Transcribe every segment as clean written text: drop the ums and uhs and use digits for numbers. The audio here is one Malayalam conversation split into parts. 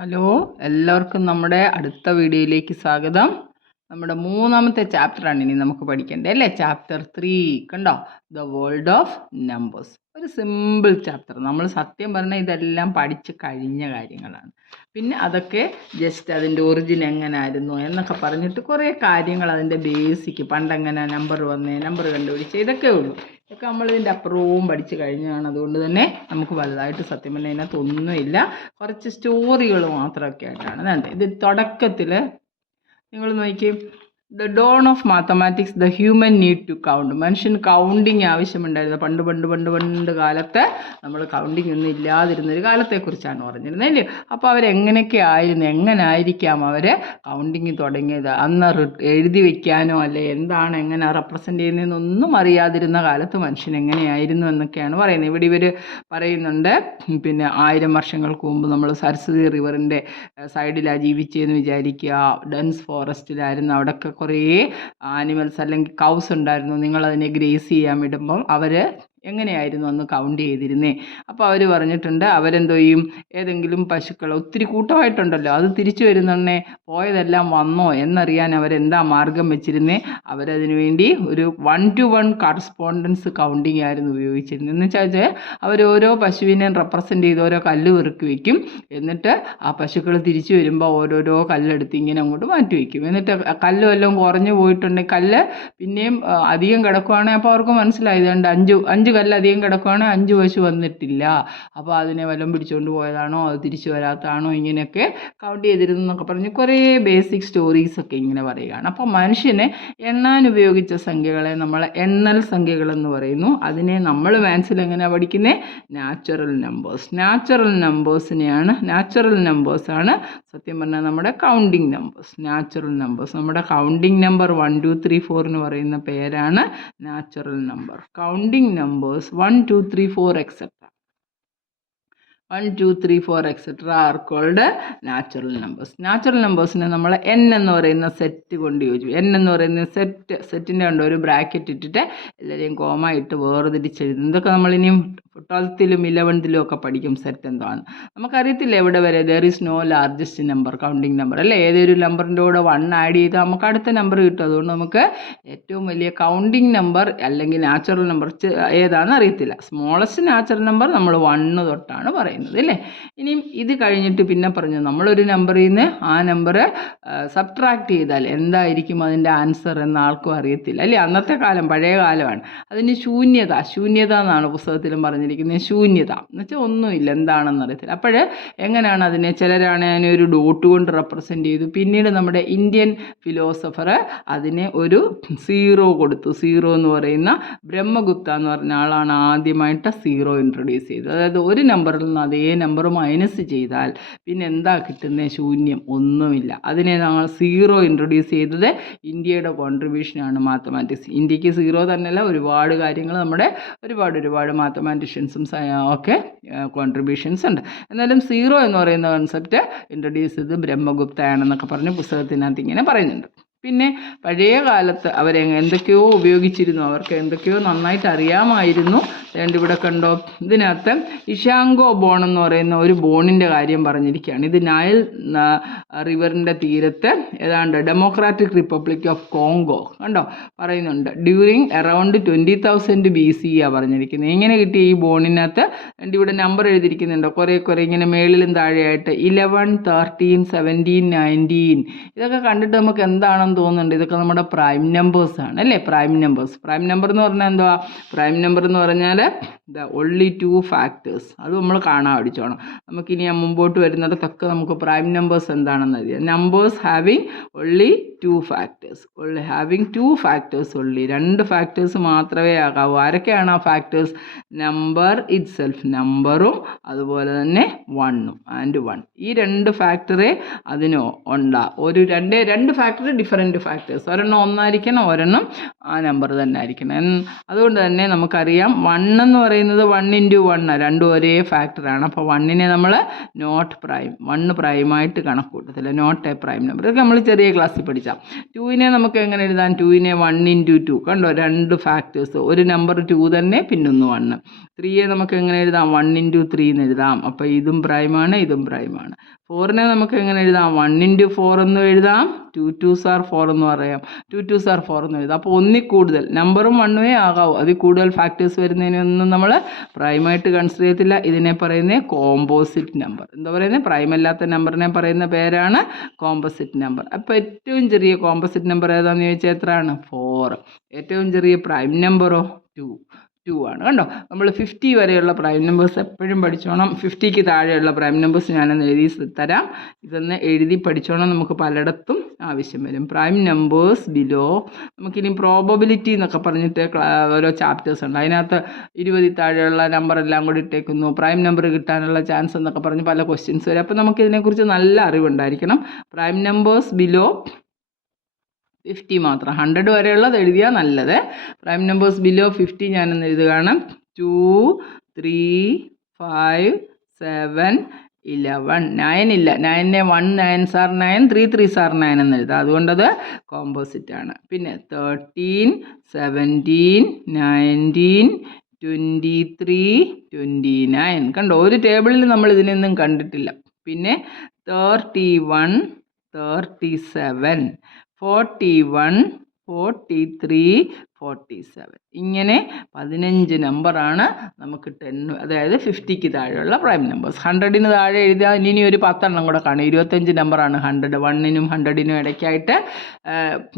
ഹലോ, എല്ലാവർക്കും നമ്മുടെ അടുത്ത വീഡിയോയിലേക്ക് സ്വാഗതം. നമ്മുടെ മൂന്നാമത്തെ ചാപ്റ്ററാണ് ഇനി നമുക്ക് പഠിക്കേണ്ടത് അല്ലേ? ചാപ്റ്റർ 3 കണ്ടോ, ദ വേൾഡ് ഓഫ് നമ്പേഴ്സ്. ഒരു സിമ്പിൾ ചാപ്റ്റർ. നമ്മൾ സത്യം പറഞ്ഞാൽ ഇതെല്ലാം പഠിച്ച് കഴിഞ്ഞ കാര്യങ്ങളാണ്. പിന്നെ അതൊക്കെ ജസ്റ്റ് അതിൻ്റെ ഒറിജിൻ എങ്ങനായിരുന്നു എന്നൊക്കെ പറഞ്ഞിട്ട് കുറേ കാര്യങ്ങൾ, അതിൻ്റെ ബേസിക്ക്, പണ്ടെങ്ങനെ നമ്പർ വന്നേ, നമ്പർ കണ്ടുപിടിച്ചേ, ഇതൊക്കെ ഉള്ളൂ. ഇതൊക്കെ നമ്മളിതിൻ്റെ അപ്പുറവും പഠിച്ച് കഴിഞ്ഞതാണ്. അതുകൊണ്ട് തന്നെ നമുക്ക് വലുതായിട്ട് സത്യം പറഞ്ഞാൽ ഇതിനകത്തൊന്നുമില്ല. കുറച്ച് സ്റ്റോറികൾ മാത്രമൊക്കെ ആയിട്ടാണ് വേണ്ടത്. ഇത് തുടക്കത്തിൽ നിങ്ങൾ നോക്കി, the dawn of mathematics, the human need to count. മനുഷ്യന് കൗണ്ടിങ് ആവശ്യമുണ്ടായിരുന്നത് പണ്ട് കാലത്ത്. നമ്മൾ കൗണ്ടിങ് ഒന്നും ഇല്ലാതിരുന്നൊരു കാലത്തെക്കുറിച്ചാണ് പറഞ്ഞിരുന്നത് അല്ലേ? അപ്പോൾ അവരെങ്ങനെയൊക്കെ ആയിരുന്നു, എങ്ങനായിരിക്കാം അവർ കൗണ്ടിങ് തുടങ്ങിയത്? അന്ന് എഴുതി വയ്ക്കാനോ അല്ലെ എന്താണ്, എങ്ങനെ റെപ്രസെൻ്റ് ചെയ്യുന്നതെന്നൊന്നും അറിയാതിരുന്ന കാലത്ത് മനുഷ്യൻ എങ്ങനെയായിരുന്നു എന്നൊക്കെയാണ് പറയുന്നത്. ഇവിടെ ഇവർ പറയുന്നുണ്ട്, പിന്നെ 1000 വർഷങ്ങൾക്ക് മുമ്പ് നമ്മൾ സരസ്വതി റിവറിൻ്റെ സൈഡിലാണ് ജീവിച്ചതെന്ന് വിചാരിക്കുക. ഡെൻസ് ഫോറസ്റ്റിലായിരുന്നു. അവിടെയൊക്കെ കുറേ ആനിമൽസ് അല്ലെങ്കിൽ കൗസ് ഉണ്ടായിരുന്നു. നിങ്ങളതിനെ ഗ്രേസ് ചെയ്യാൻ വിടുമ്പം അവർ എങ്ങനെയായിരുന്നു അന്ന് കൗണ്ട് ചെയ്തിരുന്നേ? അപ്പോൾ അവർ പറഞ്ഞിട്ടുണ്ട്, അവരെന്തോ ചെയ്യും, ഏതെങ്കിലും പശുക്കൾ ഒത്തിരി കൂട്ടമായിട്ടുണ്ടല്ലോ, അത് തിരിച്ചു വരുന്നുണ്ടേ പോയതെല്ലാം വന്നോ എന്നറിയാൻ അവരെന്താ മാർഗം വെച്ചിരുന്നേ? അവരതിനു വേണ്ടി ഒരു 1-to-1 കറസ്പോണ്ടൻസ് കൗണ്ടിങ് ആയിരുന്നു ഉപയോഗിച്ചിരുന്നത്. എന്ന് വെച്ചാൽ അവർ ഓരോ പശുവിനെ റെപ്രസെൻ്റ് ചെയ്ത് ഓരോ കല്ല് പെറുക്കി വയ്ക്കും. എന്നിട്ട് ആ പശുക്കൾ തിരിച്ചു വരുമ്പോൾ ഓരോരോ കല്ലെടുത്ത് ഇങ്ങനെ അങ്ങോട്ട് മാറ്റി വയ്ക്കും. എന്നിട്ട് കല്ല് വല്ലതും കുറഞ്ഞു പോയിട്ടുണ്ടെങ്കിൽ കല്ല് പിന്നെയും അധികം കിടക്കുവാണെങ്കിൽ അപ്പോൾ അവർക്ക് മനസ്സിലായി, ഇതുകൊണ്ട് അഞ്ച് കല്ല് അധികം കിടക്കുവാണെങ്കിൽ 5 പശു വന്നിട്ടില്ല, അപ്പോൾ അതിനെ വല്ലതും പിടിച്ചുകൊണ്ട് പോയതാണോ, അത് തിരിച്ചു വരാത്തതാണോ, ഇങ്ങനെയൊക്കെ കൗണ്ട് ചെയ്തിരുന്നൊക്കെ പറഞ്ഞ് കുറേ ബേസിക് സ്റ്റോറീസൊക്കെ ഇങ്ങനെ പറയുകയാണ്. അപ്പോൾ മനുഷ്യനെ എണ്ണാൻ ഉപയോഗിച്ച സംഖ്യകളെ നമ്മൾ എണ്ണൽ സംഖ്യകളെന്ന് പറയുന്നു. അതിനെ നമ്മൾ മാത്സിൽ എങ്ങനെയാണ് പഠിക്കുന്നത്? Natural numbers. നാച്ചുറൽ നമ്പേഴ്സാണ് സത്യം പറഞ്ഞാൽ നമ്മുടെ കൗണ്ടിങ് നമ്പേഴ്സ്. നാച്ചുറൽ നമ്പേഴ്സ്, നമ്മുടെ കൗണ്ടിങ് നമ്പർ 1 2 3 4 എന്ന് പറയുന്ന പേരാണ് natural number. Counting numbers 1 2 3 4 etcetera 1 2 3 4 etcetera are called natural numbers. Natural നമ്പേഴ്സിനെ നമ്മൾ എൻ എന്ന് പറയുന്ന സെറ്റ് കൊണ്ട് യോജിക്കും. എൻ എന്ന് പറയുന്ന സെറ്റിൻ്റെ ഉണ്ട് ഒരു ബ്രാക്കറ്റ് ഇട്ടിട്ട് എല്ലാവരെയും കോമ ഇട്ട് വേർതിരിച്ചെഴുതും. ഇതൊക്കെ നമ്മളിനിയും 12th-ലും 11th-ലും ഒക്കെ പഠിക്കും സെറ്റ് എന്താണ്. നമുക്കറിയത്തില്ല എവിടെ വരെ. There is no largest number, counting number അല്ലേ? ഏതൊരു നമ്പറിൻ്റെ കൂടെ 1 ആഡ് ചെയ്താൽ നമുക്ക് അടുത്ത നമ്പർ കിട്ടും. അതുകൊണ്ട് നമുക്ക് ഏറ്റവും വലിയ കൗണ്ടിങ് നമ്പർ അല്ലെങ്കിൽ നാച്ചുറൽ നമ്പർ ഏതാണെന്ന് അറിയത്തില്ല. സ്മോളസ്റ്റ് നാച്ചുറൽ നമ്പർ നമ്മൾ 1 തൊട്ടാണ് പറയുന്നത് അല്ലേ? ഇനിയും ഇത് കഴിഞ്ഞിട്ട് പിന്നെ പറഞ്ഞു, നമ്മളൊരു നമ്പറിൽ നിന്ന് ആ നമ്പർ സബ്ട്രാക്ട് ചെയ്താൽ എന്തായിരിക്കും അതിൻ്റെ ആൻസർ എന്ന് ആർക്കും അറിയത്തില്ല അല്ലേ? അന്നത്തെ കാലം, പഴയ കാലമാണ്. അതിന് ശൂന്യത എന്നാണ് പുസ്തകത്തിലും പറഞ്ഞിരിക്കുന്നത്. ശൂന്യത എന്ന് വെച്ചാൽ ഒന്നുമില്ല, എന്താണെന്ന് അറിയത്തില്ല. അപ്പോൾ എങ്ങനെയാണ് അതിനെ, ചിലരാണ് അതിനെ ഒരു ഡോട്ട് കൊണ്ട് റെപ്രസെൻ്റ് ചെയ്തു. പിന്നീട് നമ്മുടെ ഇന്ത്യൻ ഫിലോസഫർ അതിനെ ഒരു 0 കൊടുത്തു. 0 എന്ന് പറയുന്ന ബ്രഹ്മഗുപ്ത എന്ന് പറഞ്ഞ ആളാണ് ആദ്യമായിട്ട് 0 ഇൻട്രൊഡ്യൂസ് ചെയ്തത്. അതായത് ഒരു നമ്പറിൽ നിന്ന് അതേ നമ്പർ മൈനസ് ചെയ്താൽ പിന്നെ എന്താ കിട്ടുന്നത്? ശൂന്യം, ഒന്നുമില്ല. അതിനെ ഞങ്ങൾ 0 ഇൻട്രൊഡ്യൂസ് ചെയ്തത് ഇന്ത്യയുടെ കോൺട്രിബ്യൂഷനാണ് മാത്തമാറ്റിക്സ്. ഇന്ത്യക്ക് 0 തന്നെയല്ല, ഒരുപാട് കാര്യങ്ങൾ നമ്മുടെ ഒരുപാട് മാത്തമാറ്റീഷ്യൻസും ഒക്കെ കോൺട്രിബ്യൂഷൻസ് ഉണ്ട്. എന്നാലും 0 എന്ന് പറയുന്ന കൺസെപ്റ്റ് ഇൻട്രൊഡ്യൂസ് ചെയ്ത് ബ്രഹ്മഗുപ്തയാണെന്നൊക്കെ പറഞ്ഞ് പുസ്തകത്തിനകത്ത് ഇങ്ങനെ പറയുന്നുണ്ട്. പിന്നെ പഴയ കാലത്ത് എന്തൊക്കെയോ ഉപയോഗിച്ചിരുന്നു, അവർക്ക് എന്തൊക്കെയോ നന്നായിട്ട് അറിയാമായിരുന്നു. ഇവിടെ കണ്ടോ, ഇതിനകത്ത് ഇഷാങ്കോ ബോൺ എന്ന് പറയുന്ന ഒരു ബോണിൻ്റെ കാര്യം പറഞ്ഞിരിക്കുകയാണ്. ഇത് നൈൽ റിവറിൻ്റെ തീരത്ത് ഏതാണ്ട് ഡെമോക്രാറ്റിക് റിപ്പബ്ലിക് ഓഫ് കോങ്കോ കണ്ടോ പറയുന്നുണ്ട്. ഡ്യൂറിങ് അറൗണ്ട് 20,000 BC പറഞ്ഞിരിക്കുന്നത്. എങ്ങനെ കിട്ടി ഈ ബോണിനകത്ത്? ഇവിടെ നമ്പർ എഴുതിയിരിക്കുന്നുണ്ടോ കുറേ ഇങ്ങനെ മേളിലും താഴെയായിട്ട് 11 13 17 19. ഇതൊക്കെ കണ്ടിട്ട് നമുക്ക് എന്താണെന്ന് തോന്നുന്നുണ്ട്? ഇതൊക്കെ നമ്മുടെ പ്രൈം നമ്പേഴ്സാണ് അല്ലേ? പ്രൈം നമ്പർ എന്ന് പറഞ്ഞാൽ എന്തുവാ? പ്രൈം നമ്പർ എന്ന് പറഞ്ഞാൽ only 2 ഫാക്ടേഴ്സ്. അത് നമ്മൾ കാണാൻ പഠിച്ചോണം. നമുക്കിനി മുമ്പോട്ട് വരുന്നിടത്തൊക്കെ നമുക്ക് പ്രൈം നമ്പേഴ്സ് എന്താണെന്ന് അറിയാം. Numbers having only 2 factors. Having 2 factors only. 2 factors മാത്രമേ ആകാവൂ. ആരൊക്കെയാണ് ആ ഫാക്ടേഴ്സ്? നമ്പർ ഇറ്റ് സെൽഫ്, നമ്പറും അതുപോലെ തന്നെ 1 and 1. ഈ 2 ഫാക്ടറേ അതിന് ഒരു 2 ഫാക്ടർ ഡിഫറെൻറ്റ് ഫാക്ടേഴ്സ്. ഒരെണ്ണം ഒന്നായിരിക്കണം, ഒരെണ്ണം ആ നമ്പർ തന്നെ ആയിരിക്കണം. അതുകൊണ്ട് തന്നെ നമുക്കറിയാം 1 എന്ന് പറയുന്നത് 1 × 1 രണ്ടും ഒരേ ഫാക്ടറാണ്. അപ്പോൾ 1നെ നമ്മൾ നോട്ട് പ്രൈം, 1 പ്രൈമായിട്ട് കണക്ക് കൂട്ടത്തില്ല, നോട്ട് എ പ്രൈം നമ്പർ. ഇതൊക്കെ നമ്മൾ ചെറിയ ക്ലാസ്സിൽ പഠിച്ചാൽ. 2നെ നമുക്ക് എങ്ങനെ എഴുതാം? 2നെ 1 × 2 കണ്ടോ, 2 ഫാക്ടേഴ്സ്, ഒരു നമ്പർ 2 തന്നെ പിന്നൊന്ന് 1. 3യെ നമുക്ക് എങ്ങനെ എഴുതാം? 1 × 3 എന്ന് എഴുതാം. അപ്പോൾ ഇതും പ്രൈമാണ്, ഇതും പ്രൈമാണ്. 4നെ നമുക്ക് എങ്ങനെ എഴുതാം? 1 × 4 എന്നും എഴുതാം, 2 2s are 4 എന്ന് പറയാം, 2 2s are 4 എന്ന് എഴുതാം. അപ്പോൾ ഒന്നിൽ കൂടുതൽ നമ്പറും 1 ആകാവൂ, അതിൽ കൂടുതൽ ഫാക്ടേഴ്സ് വരുന്നതിനൊന്നും നമ്മൾ പ്രൈമായിട്ട് കൺസിഡർ ചെയ്യത്തില്ല. ഇതിനെ പറയുന്നത് കോമ്പോസിറ്റ് നമ്പർ. എന്താ പറയുന്നത്? പ്രൈം അല്ലാത്ത നമ്പറിനെ പറയുന്ന പേരാണ് കോമ്പോസിറ്റ് നമ്പർ. അപ്പോൾ ഏറ്റവും ചെറിയ കോമ്പോസിറ്റ് നമ്പർ ഏതാണെന്ന് ചോദിച്ചാൽ എത്രയാണ്? 4. ഏറ്റവും ചെറിയ പ്രൈം നമ്പറോ? 2 ആണ്. കണ്ടോ, നമ്മൾ 50 വരെയുള്ള പ്രൈം നമ്പേഴ്സ് എപ്പോഴും പഠിച്ചോണം. 50ക്ക് താഴെയുള്ള പ്രൈം നമ്പേഴ്സ് ഞാനൊന്ന് എഴുതി തരാം, ഇതൊന്ന് എഴുതി പഠിച്ചോണം, നമുക്ക് പലയിടത്തും ആവശ്യം വരും. പ്രൈം നമ്പേഴ്സ് ബിലോ, നമുക്കിനി പ്രോബബിലിറ്റി എന്നൊക്കെ പറഞ്ഞിട്ട് ഓരോ ചാപ്റ്റേഴ്സ് ഉണ്ട്, അതിനകത്ത് 20 താഴെയുള്ള നമ്പർ എല്ലാം കൂടി ഇട്ടേക്കുന്നു, പ്രൈം നമ്പർ കിട്ടാനുള്ള ചാൻസ് എന്നൊക്കെ പറഞ്ഞ് പല ക്വസ്റ്റ്യൻസ് വരും. അപ്പോൾ നമുക്കിതിനെക്കുറിച്ച് നല്ല അറിവുണ്ടായിരിക്കണം. പ്രൈം നമ്പേഴ്സ് ബിലോ 50 മാത്രം, 100 വരെയുള്ളത് എഴുതിയാൽ നല്ലത്. പ്രൈം നമ്പേഴ്സ് ബിലോ 50 ഞാനൊന്ന് എഴുതുകയാണ്. 2 3 5 7 11. 9 ഇല്ല, 9നെ 1 9s are 9, 3 3s are 9 എന്ന് എഴുതാം, അതുകൊണ്ടത് കോമ്പോസിറ്റ് ആണ്. പിന്നെ 13 17 19 23 29 കണ്ടോ, ഒരു ടേബിളിൽ നമ്മൾ ഇതിനൊന്നും കണ്ടിട്ടില്ല. പിന്നെ 31 37 41 43 47 ഇങ്ങനെ 15 നമ്പറാണ് നമുക്ക് 10, അതായത് 50ക്ക് താഴെയുള്ള പ്രൈം നമ്പേഴ്സ്. 100ന് താഴെ എഴുതിയാൽ ഇനി ഒരു 10 എണ്ണം കൂടെ കാണും, 25 നമ്പറാണ് 100. 1നും 100നും ഇടയ്ക്കായിട്ട്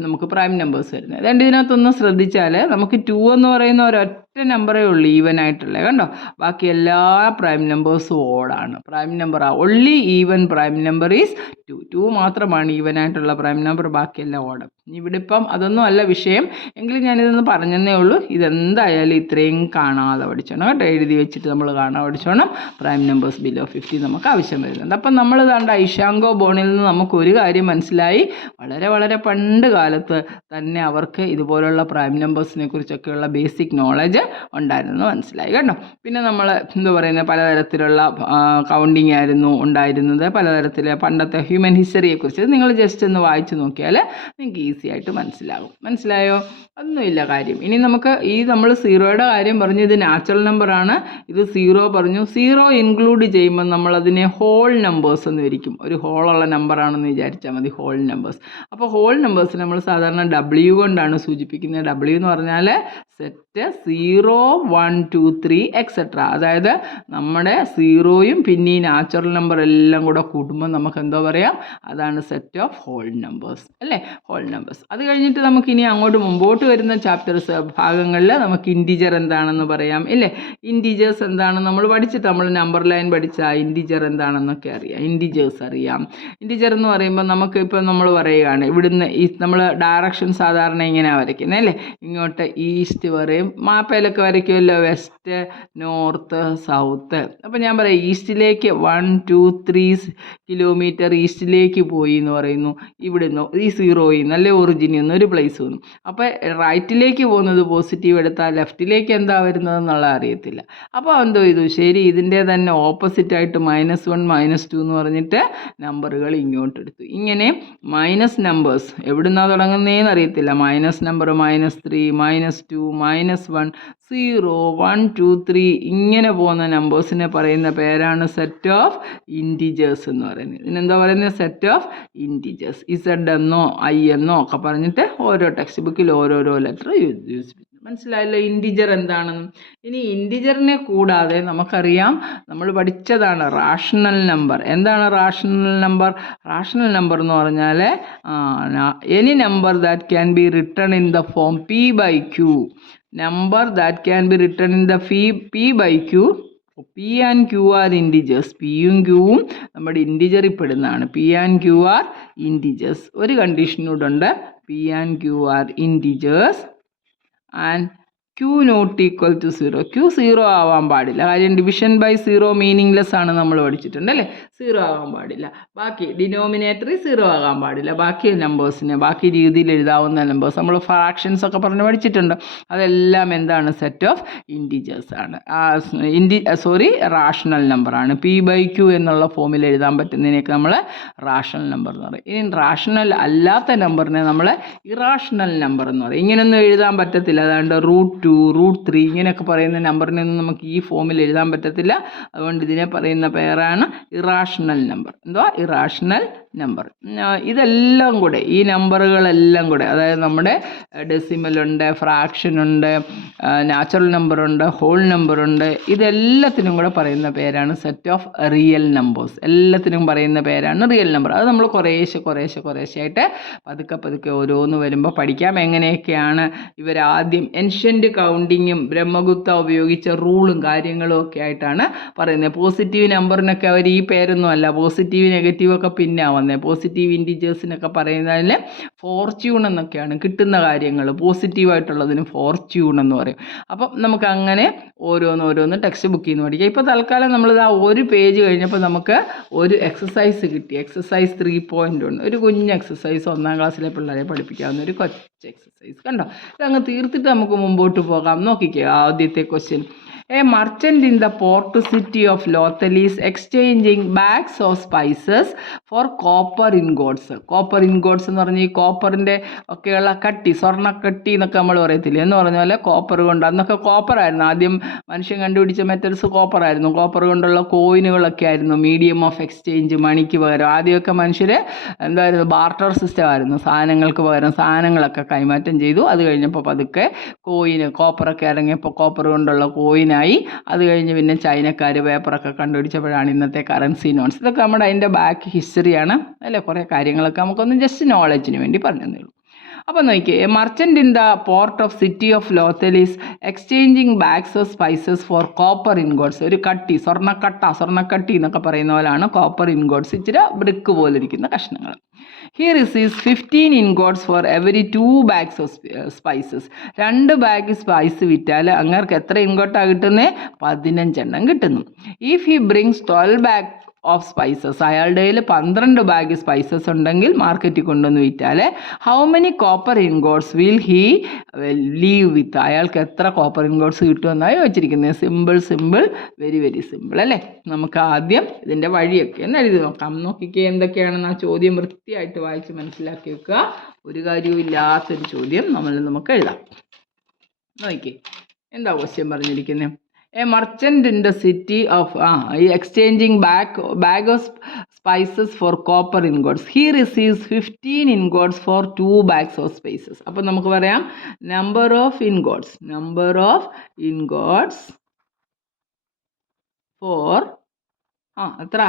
നമുക്ക് പ്രൈം നമ്പേഴ്സ് വരുന്നത്. അതുകൊണ്ട് ഇതിനകത്തൊന്ന് ശ്രദ്ധിച്ചാൽ നമുക്ക് 2 എന്ന് പറയുന്ന ഒരൊറ്റ നമ്പറേ ഉള്ളൂ ഈവൻ ആയിട്ടുള്ളത്, കണ്ടോ. ബാക്കി എല്ലാ പ്രൈം നമ്പേഴ്സും ഓഡാണ്. Prime number only even prime number is 2 മാത്രമാണ് ഈവൻ ആയിട്ടുള്ള പ്രൈം നമ്പർ, ബാക്കിയെല്ലാം ഓഡ്. ഇവിടെ ഇപ്പം അതൊന്നും അല്ല വിഷയം, എങ്കിലും ഞാനിതൊന്ന് പറഞ്ഞതേ ഉള്ളൂ. ഇതെന്തായാലും ഇത്രയും കാണാതെ പഠിച്ചോണം കേട്ടോ, എഴുതി വെച്ചിട്ട് നമ്മൾ കാണാതെ പഠിച്ചോണം. പ്രൈം നമ്പേഴ്സ് ബിലോ 50 നമുക്ക് ആവശ്യം വരുന്നുണ്ട്. അപ്പം നമ്മൾ കണ്ട ഐഷാങ്കോ ബോണിൽ നിന്ന് നമുക്കൊരു കാര്യം മനസ്സിലായി, വളരെ വളരെ പണ്ട് കാലത്ത് തന്നെ അവർക്ക് ഇതുപോലുള്ള പ്രൈം നമ്പേഴ്സിനെ കുറിച്ചൊക്കെയുള്ള ബേസിക് നോളജ് ഉണ്ടായിരുന്നു മനസ്സിലായി കേട്ടോ. പിന്നെ നമ്മൾ എന്താ പറയുന്നത്, പലതരത്തിലുള്ള കൗണ്ടിങ് ആയിരുന്നു ഉണ്ടായിരുന്നത്, പലതരത്തിലെ പണ്ടത്തെ ഹ്യൂമൻ ഹിസ്റ്ററിയെക്കുറിച്ച് നിങ്ങൾ ജസ്റ്റ് ഒന്ന് വായിച്ചു നോക്കിയാൽ നിങ്ങൾക്ക് ഈസി ആയിട്ട് മനസ്സിലായോ? ഒന്നുമില്ല കാര്യം. ഇനി നമുക്ക് നമ്മൾ 0യുടെ കാര്യം പറഞ്ഞു, ഇത് നാച്ചുറൽ നമ്പറാണ്, ഇത് 0 പറഞ്ഞു. 0 ഇൻക്ലൂഡ് ചെയ്യുമ്പോൾ നമ്മളതിനെ ഹോൾ നമ്പേഴ്സ് എന്ന് വിളിക്കും. ഒരു ഹോളുള്ള നമ്പറാണെന്ന് വിചാരിച്ചാൽ മതി, ഹോൾ നമ്പേഴ്സ്. അപ്പോൾ ഹോൾ നമ്പേഴ്സ് നമ്മൾ സാധാരണ W കൊണ്ടാണ് സൂചിപ്പിക്കുന്നത്. W എന്ന് പറഞ്ഞാൽ സെറ്റ് 0 1 2 3 എക്സെട്ര. അതായത് നമ്മുടെ 0യും പിന്നെ ഈ നാച്ചുറൽ നമ്പർ എല്ലാം കൂടെ കൂട്ടുമ്പോൾ നമുക്ക് എന്തോ പറയാം, അതാണ് സെറ്റ് ഓഫ് ഹോൾ നമ്പേഴ്സ് അല്ലേ, ഹോൾ നമ്പേഴ്സ്. അത് കഴിഞ്ഞിട്ട് നമുക്കിനി അങ്ങോട്ട് മുമ്പോട്ട് വരുന്ന ചാപ്റ്റേഴ്സ് ഭാഗങ്ങളിൽ നമുക്ക് ഇൻറ്റിജർ എന്താണെന്ന് പറയാം ഇല്ലേ. ഇൻറ്റിജേഴ്സ് എന്താണെന്ന് നമ്മൾ പഠിച്ചിട്ട്, നമ്മൾ നമ്പർ ലൈൻ പഠിച്ചാൽ ഇൻറ്റിജർ എന്താണെന്നൊക്കെ അറിയാം, ഇൻറ്റിജേഴ്സ് അറിയാം. ഇൻറ്റിജർ എന്ന് പറയുമ്പോൾ നമുക്ക് ഇപ്പോൾ നമ്മൾ പറയുകയാണ്, ഇവിടുന്ന് നമ്മൾ ഡയറക്ഷൻ സാധാരണ ഇങ്ങനെയാണ് വരയ്ക്കുന്നത് അല്ലേ, ഇങ്ങോട്ട് ഈസ്റ്റ് വരെയും മാപ്പയിലൊക്കെ വരയ്ക്കുമല്ലോ, വെസ്റ്റ് നോർത്ത് സൗത്ത്. അപ്പോൾ ഞാൻ പറയാം ഈസ്റ്റിലേക്ക് 1 2 3 കിലോമീറ്റർ ഈസ്റ്റിലേക്ക് പോയി എന്ന് പറയുന്നു. ഇവിടുന്ന് ഈ 0യിൽ നല്ല ഒറിജിനിൽ നിന്ന് ഒരു പ്ലേസ് വന്നു. അപ്പോൾ റൈറ്റിലേക്ക് പോകുന്നത് പോസിറ്റീവ് എടുത്താൽ ലെഫ്റ്റിലേക്ക് എന്താ വരുന്നതെന്നുള്ള അറിയത്തില്ല. അപ്പോൾ എന്തോ ചെയ്തു, ശരി ഇതിൻ്റെ തന്നെ ഓപ്പോസിറ്റായിട്ട് -1 -2 എന്ന് പറഞ്ഞിട്ട് നമ്പറുകൾ ഇങ്ങോട്ട് എടുത്തു. ഇങ്ങനെ മൈനസ് നമ്പേഴ്സ് എവിടുന്നാണ് തുടങ്ങുന്നതെന്ന് അറിയത്തില്ല, മൈനസ് നമ്പർ -3 -2 -1 0 1 2 3 ഇങ്ങനെ പോകുന്ന നമ്പേഴ്സിനെ പറയുന്ന പേരാണ് സെറ്റ് ഓഫ് ഇൻറ്റിജേഴ്സ് എന്ന് പറയുന്നത്. ഇതിനെന്താ പറയുന്നത്, സെറ്റ് ഓഫ് ഇൻറ്റിജേഴ്സ്. Z എന്നോ I എന്നോ ഒക്കെ പറഞ്ഞിട്ട് ഓരോ ടെക്സ്റ്റ് ബുക്കിൽ ഓരോരോ ലെറ്റർ യൂസ്. മനസ്സിലായല്ലോ ഇൻറ്റിജർ എന്താണെന്ന്. ഇനി ഇൻറ്റിജറിനെ കൂടാതെ നമുക്കറിയാം, നമ്മൾ പഠിച്ചതാണ് റാഷണൽ നമ്പർ. എന്താണ് റാഷണൽ നമ്പർ? റാഷണൽ നമ്പർ എന്ന് പറഞ്ഞാൽ any number that can be written in the form P/Q. Number that can be written in the P/Q. P and Q are integers. Pയും Qവും നമ്മുടെ ഇൻറ്റിജറിൽ പെടുന്നതാണ്. P and Q are integers. ഒരു കണ്ടീഷൻ കൂടെ ഉണ്ട്, P and Q are integers and Q not equal to 0. Q 0 ആവാൻ പാടില്ല. കാര്യം ഡിവിഷൻ ബൈ 0 മീനിങ്ലെസ് ആണ് നമ്മൾ പഠിച്ചിട്ടുണ്ട് അല്ലേ. 0 ആവാൻ പാടില്ല. ബാക്കി ഡിനോമിനേറ്ററിൽ 0 ആകാൻ പാടില്ല. ബാക്കി നമ്പേഴ്സിനെ ബാക്കി രീതിയിൽ എഴുതാവുന്ന നമ്പേഴ്സ് നമ്മൾ ഫ്രാക്ഷൻസ് ഒക്കെ പറഞ്ഞ് പഠിച്ചിട്ടുണ്ട്. അതെല്ലാം എന്താണ്? സെറ്റ് ഓഫ് ഇൻറ്റിജേഴ്സ് ആണ്. റാഷണൽ നമ്പറാണ്. P/Q എന്നുള്ള ഫോമിൽ എഴുതാൻ പറ്റുന്നതിനൊക്കെ നമ്മൾ റാഷണൽ നമ്പർ എന്ന് പറയും. ഇനി റാഷണൽ അല്ലാത്ത നമ്പറിനെ നമ്മൾ ഇറാഷണൽ നമ്പർ എന്ന് പറയും. ഇങ്ങനെയൊന്നും എഴുതാൻ പറ്റത്തില്ല. അതാണ്ട് √2 √3 ഇങ്ങനെയൊക്കെ പറയുന്ന നമ്പറിനൊന്നും നമുക്ക് ഈ ഫോമിൽ എഴുതാൻ പറ്റത്തില്ല. അതുകൊണ്ട് ഇതിനെ പറയുന്ന പേരാണ് ഇറാഷണൽ നമ്പർ. എന്തുവാ? Irrational number. ഇതെല്ലാം കൂടെ ഈ നമ്പറുകളെല്ലാം കൂടെ, അതായത് നമ്മുടെ ഡെസിമലുണ്ട്, ഫ്രാക്ഷനുണ്ട്, നാച്ചുറൽ നമ്പറുണ്ട്, ഹോൾ നമ്പറുണ്ട്, ഇതെല്ലാത്തിനും കൂടെ പറയുന്ന പേരാണ് സെറ്റ് ഓഫ് റിയൽ നമ്പേഴ്സ്. എല്ലാത്തിനും പറയുന്ന പേരാണ് റിയൽ നമ്പർ. അത് നമ്മൾ കുറേശ്ശെ പതുക്കെ ഓരോന്ന് വരുമ്പോൾ പഠിക്കാം. എങ്ങനെയൊക്കെയാണ് ഇവരാദ്യം ഏൻഷ്യൻ്റ് കൗണ്ടിങ്ങും ബ്രഹ്മഗുപ്ത ഉപയോഗിച്ച റൂളും കാര്യങ്ങളും ഒക്കെ ആയിട്ടാണ് പറയുന്നത്. പോസിറ്റീവ് നമ്പറിനൊക്കെ അവർ ഈ പേരൊന്നും അല്ല, പോസിറ്റീവ് നെഗറ്റീവ് ഒക്കെ പിന്നെ വന്നത്. പോസിറ്റീവ് ഇൻറ്റിജേഴ്സിനൊക്കെ പറയുന്നതിൽ ഫോർച്യൂൺ എന്നൊക്കെയാണ് കിട്ടുന്ന കാര്യങ്ങൾ. പോസിറ്റീവായിട്ടുള്ളതിന് ഫോർച്യൂൺ എന്ന് പറയും. അപ്പം നമുക്ക് അങ്ങനെ ഓരോന്ന് ടെക്സ്റ്റ് ബുക്കിൽ നിന്ന് പഠിക്കാം. ഇപ്പോൾ തൽക്കാലം നമ്മളിത് ആ ഒരു പേജ് കഴിഞ്ഞപ്പോൾ നമുക്ക് ഒരു എക്സസൈസ് കിട്ടി. എക്സസൈസ് 3.1 ഒരു കുഞ്ഞ് എക്സസൈസ് 1ാം ക്ലാസ്സിലെ പിള്ളേരെ പഠിപ്പിക്കാവുന്ന ഒരു കൊച്ചു എക്സസൈസ്. കണ്ടോ? ഇതങ്ങ് തീർത്തിട്ട് നമുക്ക് മുമ്പോട്ട് പോകാം. നോക്കിക്കേ ആദ്യത്തെ question. A merchant in the port city of Lothal is exchanging bags of spices for copper ingots. Copper ingots എന്ന് പറഞ്ഞാൽ ഈ കോപ്പറിൻ്റെ ഒക്കെയുള്ള കട്ടി, സ്വർണ്ണക്കട്ടി എന്നൊക്കെ നമ്മൾ പറയത്തില്ലേ, എന്ന് പറഞ്ഞ പോലെ കോപ്പർ കൊണ്ട്, അന്നൊക്കെ കോപ്പറായിരുന്നു ആദ്യം മനുഷ്യൻ കണ്ടുപിടിച്ച മെത്തേഡ്സ്. കോപ്പറായിരുന്നു. കോപ്പർ കൊണ്ടുള്ള കോയിനുകളൊക്കെ ആയിരുന്നു മീഡിയം ഓഫ് എക്സ്ചേഞ്ച്, മണിക്ക് പകരം. ആദ്യമൊക്കെ മനുഷ്യർ എന്തായിരുന്നു? ബാർട്ടർ സിസ്റ്റം ആയിരുന്നു. സാധനങ്ങൾക്ക് പകരം സാധനങ്ങളൊക്കെ കൈമാറ്റം ചെയ്തു. അത് കഴിഞ്ഞപ്പോൾ പതുക്കെ കോപ്പറൊക്കെ ഇറങ്ങിയപ്പോൾ കോപ്പർ കൊണ്ടുള്ള കോയിനായി. അത് കഴിഞ്ഞ് പിന്നെ ചൈനക്കാർ പേപ്പറൊക്കെ കണ്ടുപിടിച്ചപ്പോഴാണ് ഇന്നത്തെ കറൻസി നോട്ട്സ്. ഇതൊക്കെ നമ്മുടെ അതിൻ്റെ ബാക്ക് ഹിസ്റ്ററിയാണ് അല്ലേ. കുറേ കാര്യങ്ങളൊക്കെ നമുക്കൊന്ന് ജസ്റ്റ് നോളജിന് വേണ്ടി പറഞ്ഞു തന്നേ ഉള്ളൂ. അപ്പോൾ നോക്കിയേ, merchant in the port of city of Lothal is exchanging bags of spices for copper ingots. ഒരു കട്ടി, സ്വർണ്ണക്കട്ടി എന്നൊക്കെ പറയുന്ന പോലെയാണ് കോപ്പർ ഇൻഗോട്ട്സ്. ഇച്ചിരി ബ്രിക്ക് പോലെ ഇരിക്കുന്ന കഷ്ണങ്ങൾ. He receives 15 ingots for every 2 bags of spices. 2 bag spice വിറ്റാൽ അങ്ങേർക്ക് എത്ര ഇൻഗോട്ടാണ് കിട്ടുന്നത്? 15 എണ്ണം കിട്ടുന്നു. If he brings 12 bags of spices, അയാളുടെ കയ്യിൽ 12 ബാഗ് സ്പൈസസ് ഉണ്ടെങ്കിൽ മാർക്കറ്റിൽ കൊണ്ടുവന്ന് വിറ്റാൽ how many copper ingots will he leave with? അയാൾക്ക് എത്ര കോപ്പർ ഇൻഗോട്ട്സ് കിട്ടുമെന്നാണ് ചോദിച്ചിരിക്കുന്നത്. സിമ്പിൾ, വെരി സിമ്പിൾ അല്ലേ. നമുക്ക് ആദ്യം ഇതിൻ്റെ വഴിയൊക്കെ ഒന്ന് എഴുതി നോക്കാം. നോക്കിക്കേ എന്തൊക്കെയാണെന്ന് ആ ചോദ്യം വൃത്തിയായിട്ട് വായിച്ച് മനസ്സിലാക്കി വെക്കുക. ഒരു കാര്യവും ഇല്ലാത്തൊരു ചോദ്യം നമുക്ക് എഴുതാം. നോക്കിക്കേ എന്താ ക്വസ്റ്റ്യൻ പറഞ്ഞിരിക്കുന്നത്? A merchant in the city of exchanging bag of spices for copper ingots. He receives 15 ingots for 2 bags of spices. അപ്പോൾ നമുക്ക് പറയാം number of ingots for എത്ര?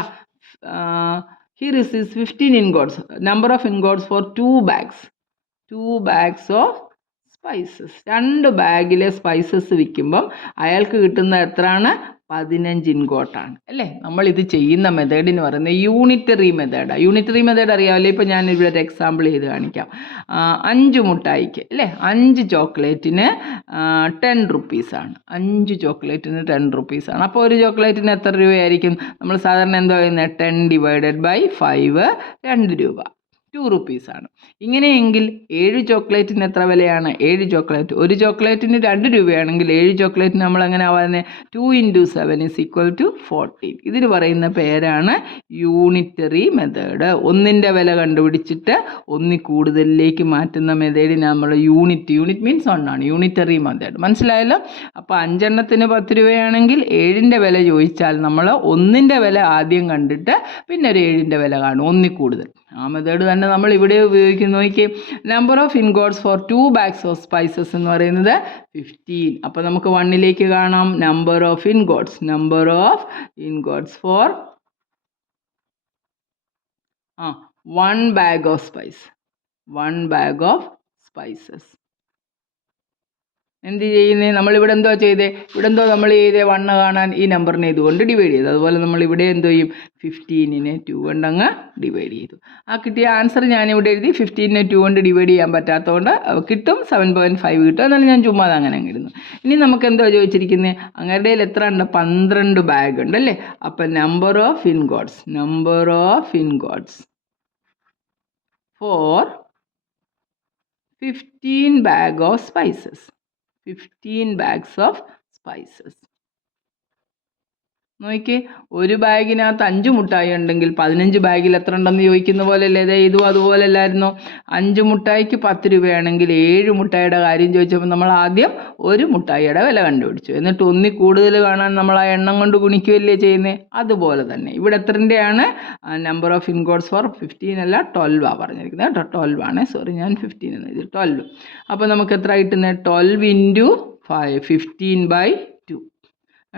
He receives 15 ingots. Number of ingots for 2 bags of spices. 2 ബാഗിലെ സ്പൈസസ് വിൽക്കുമ്പം അയാൾക്ക് കിട്ടുന്ന എത്രയാണ്? 15 ഇൻഗോട്ടാണ് അല്ലേ. നമ്മളിത് ചെയ്യുന്ന മെത്തേഡിന് പറയുന്നത് യൂണിറ്ററി മെത്തേഡാണ്. യൂണിറ്ററി മെത്തേഡ് അറിയാമല്ലോ. ഇപ്പോൾ ഞാൻ ഇവിടെ ഒരു എക്സാമ്പിൾ ചെയ്ത് കാണിക്കാം. 5 മുട്ടായിക്ക് അല്ലേ, 5 ചോക്ലേറ്റിന് 10 റുപ്പീസാണ്. 5 ചോക്ലേറ്റിന് 10 റുപ്പീസാണ്. അപ്പോൾ ഒരു ചോക്ലേറ്റിന് എത്ര രൂപയായിരിക്കും? നമ്മൾ സാധാരണ എന്താ പറയുന്നത്? 10 ഡിവൈഡഡ് ബൈ 5 2 രൂപ, 2 റുപ്പീസാണ്. ഇങ്ങനെയെങ്കിൽ 7 ചോക്ലേറ്റിന് എത്ര വിലയാണ്? 7 ചോക്ലേറ്റ്, ഒരു ചോക്ലേറ്റിന് 2 രൂപയാണെങ്കിൽ 7 ചോക്ലേറ്റിന് നമ്മൾ എങ്ങനെ ആവുന്നത്? 2 × 7 = 14. ഇതിന് പറയുന്ന പേരാണ് യൂണിറ്ററി മെത്തേഡ്. ഒന്നിൻ്റെ വില കണ്ടുപിടിച്ചിട്ട് ഒന്നിൽ കൂടുതലിലേക്ക് മാറ്റുന്ന മെത്തേഡിന് നമ്മൾ യൂണിറ്റ് മീൻസ് ഒന്നാണ് യൂണിറ്ററി മെത്തേഡ്. മനസ്സിലായല്ലോ? അപ്പോൾ 5 എണ്ണത്തിന് 10 രൂപയാണെങ്കിൽ 7ൻ്റെ വില ചോദിച്ചാൽ നമ്മൾ ഒന്നിൻ്റെ വില ആദ്യം കണ്ടിട്ട് പിന്നെ ഒരു 7ൻ്റെ വില കാണും, ഒന്നിൽ കൂടുതൽ. ആ മെത്തേഡ് തന്നെ നമ്മൾ ഇവിടെ ഉപയോഗിക്കുന്നു. നോക്കി, number of ingots for 2 bags of spices എന്ന് പറയുന്നത് 15. അപ്പോൾ നമുക്ക് 1ലേക്ക് കാണാം number of ingots for 1 bag of spices. എന്ത് ചെയ്യുന്നത്? നമ്മളിവിടെ എന്തോ ചെയ്തേ? ഇവിടെ എന്തോ നമ്മൾ ചെയ്തേ? 1 കാണാൻ ഈ നമ്പറിനെ ഇതുകൊണ്ട് ഡിവൈഡ് ചെയ്തു. അതുപോലെ നമ്മൾ ഇവിടെ എന്തോ ചെയ്യും? 15നെ 2 കൊണ്ട് അങ്ങ് ഡിവൈഡ് ചെയ്തു. ആ കിട്ടിയ ആൻസർ ഞാനിവിടെ എഴുതി. 15നെ 2 കൊണ്ട് ഡിവൈഡ് ചെയ്യാൻ പറ്റാത്തതുകൊണ്ട് കിട്ടും 7.5 കിട്ടും. എന്നാലും ഞാൻ ചുമ്മാ അങ്ങനെ അങ്ങ് ഇടുന്നു. ഇനി നമുക്ക് എന്തോ ചോദിച്ചിരിക്കുന്നത്? അങ്ങയുടെ എത്ര ഉണ്ട്? 12 ബാഗ് ഉണ്ട് അല്ലേ? അപ്പം number of ഇൻഗോട്സ് for 15 bags of spices. 15 bags of spices. നോക്കിക്കേ, ഒരു ബാഗിനകത്ത് 5 മുട്ടായി ഉണ്ടെങ്കിൽ 15 ബാഗിൽ എത്ര ഉണ്ടെന്ന് ചോദിക്കുന്ന പോലെയല്ലേ? അതെ, ഇതും അതുപോലെ അല്ലായിരുന്നോ? 5 മുട്ടായിക്ക് 10 രൂപയാണെങ്കിൽ 7 മുട്ടായിയുടെ കാര്യം ചോദിച്ചപ്പോൾ നമ്മൾ ആദ്യം ഒരു മുട്ടായിയുടെ വില കണ്ടുപിടിച്ചു. എന്നിട്ട് ഒന്നിൽ കൂടുതൽ കാണാൻ നമ്മൾ ആ എണ്ണം കൊണ്ട് ഗുണിക്കുകയല്ലേ ചെയ്യുന്നത്? അതുപോലെ തന്നെ ഇവിടെ എത്രൻ്റെയാണ്? നമ്പർ ഓഫ് ഇൻഗോട്സ് ഫോർ 15 അല്ല 12 ആണ് പറഞ്ഞിരിക്കുന്നത് കേട്ടോ. 12 ആണ്, സോറി, ഞാൻ 15 എന്ന് എഴുതി. 12. അപ്പോൾ നമുക്ക് എത്ര കിട്ടുന്നത്? 12 × 5, 15/2.